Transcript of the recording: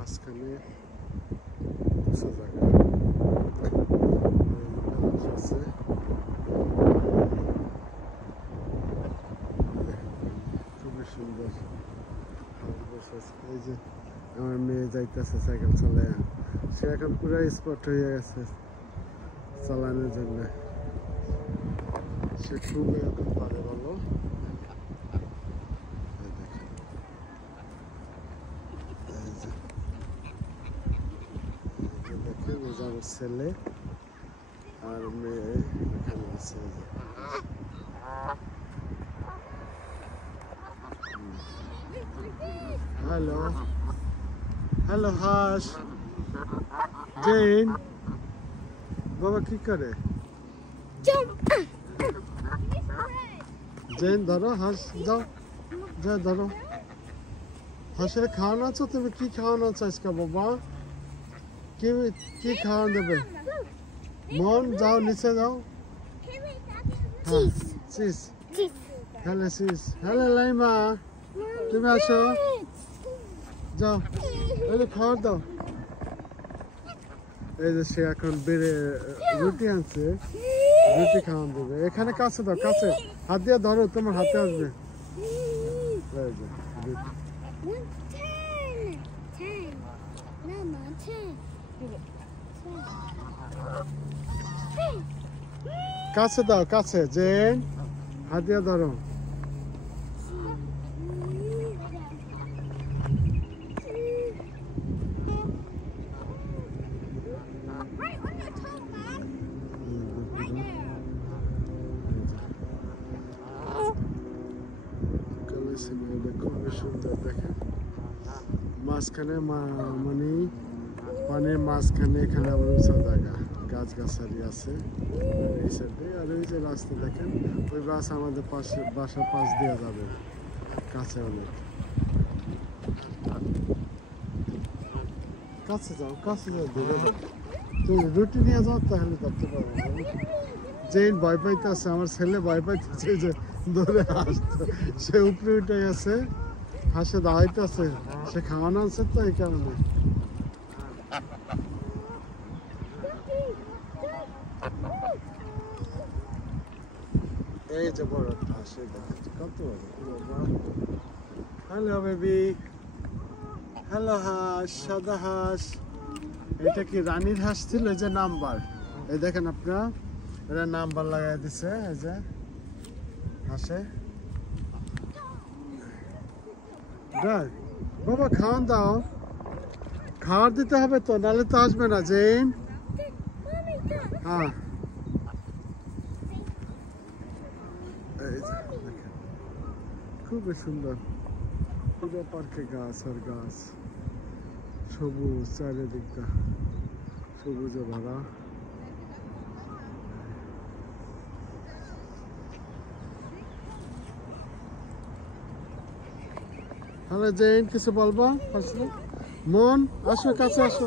মাঝখানে খুবই সুন্দর। এই যে আমার মেয়ে যাইতেছে সাইকেল চালায়, সে এখন পুরো স্পট হয়ে গেছে চালানোর জন্য। সে খুবই এখন পারে বলো। দেখেন আমার ছেলে আর মেয়ে এখানে আছে। হ্যালো হ্যালো হাস জেন বাবা কি করে? জেন ধরো হাঁস, যাও যা ধরো হাঁসের খাওয়ানো আছো। তুমি কি খাওয়ানো আছো আজকে বাবা? কি খাওয়ান দেবে? মন যাও নিচে যাও। হ্যাঁ চিজ। Hello cheese. হ্যালো লাইমা তুমি আসো, যাও খাওয়ার দাও। এই যে সে এখন বেড়ে রুটি আনছে, রুটি খাওয়ান দেবে। এখানে কাছে দাও, কাছে হাত দিয়ে ধরো, তোমার হাতে আসবে। এই যে কাছে দাও, কাছে জেন হাত দিয়ে ধরো। খুবই সুন্দর দেখেন, মাঝখানে মানে পানির মাঝখানে এখানে আবার উঁচা জায়গা, গাছ গাছালি আছে এই সাইডে। আর ওই যে রাস্তা দেখেন, ওই বাস আমাদের পাশে বাসার পাশ দিয়ে যাবে, কাছে অনেক। কাছে যাও, কাছে যাও, ধরে যাও। তুমি রুটি নিয়ে যাও, তাহলে ধরতে পারবো। জেন ভয় পাইতে আছে, আমার ছেলে ভয় পাইতেছে যে ধরে আসতো, সে উপরে উঠে গেছে, হাসে দাঁড়াইতে আছে, সে খাওয়ানো আছে তো এই কারণে। এই যে বড় একটা হাঁস, কত বড়। হ্যালো বেবি, হ্যালো হাঁস, সাদা হাঁস। এটা কি রানীর হাঁস ছিল? এই যে নাম্বার, এই দেখেন আপনারা, এরা নাম্বার লাগাই দিছে। এই যে হাসে বাবা, খাওয়ান দাও, খাওয়ার দিতে হবে তো, নাহলে তো আসবে না জেন। হ্যাঁ খুবই সুন্দর, পুরো পার্কে গাছ আর গাছ, সবুজ চারিদিকটা, সবুজে ভরা। হ্যালো জেন, কিছু বলবো? মন আসো, কাছে আসো।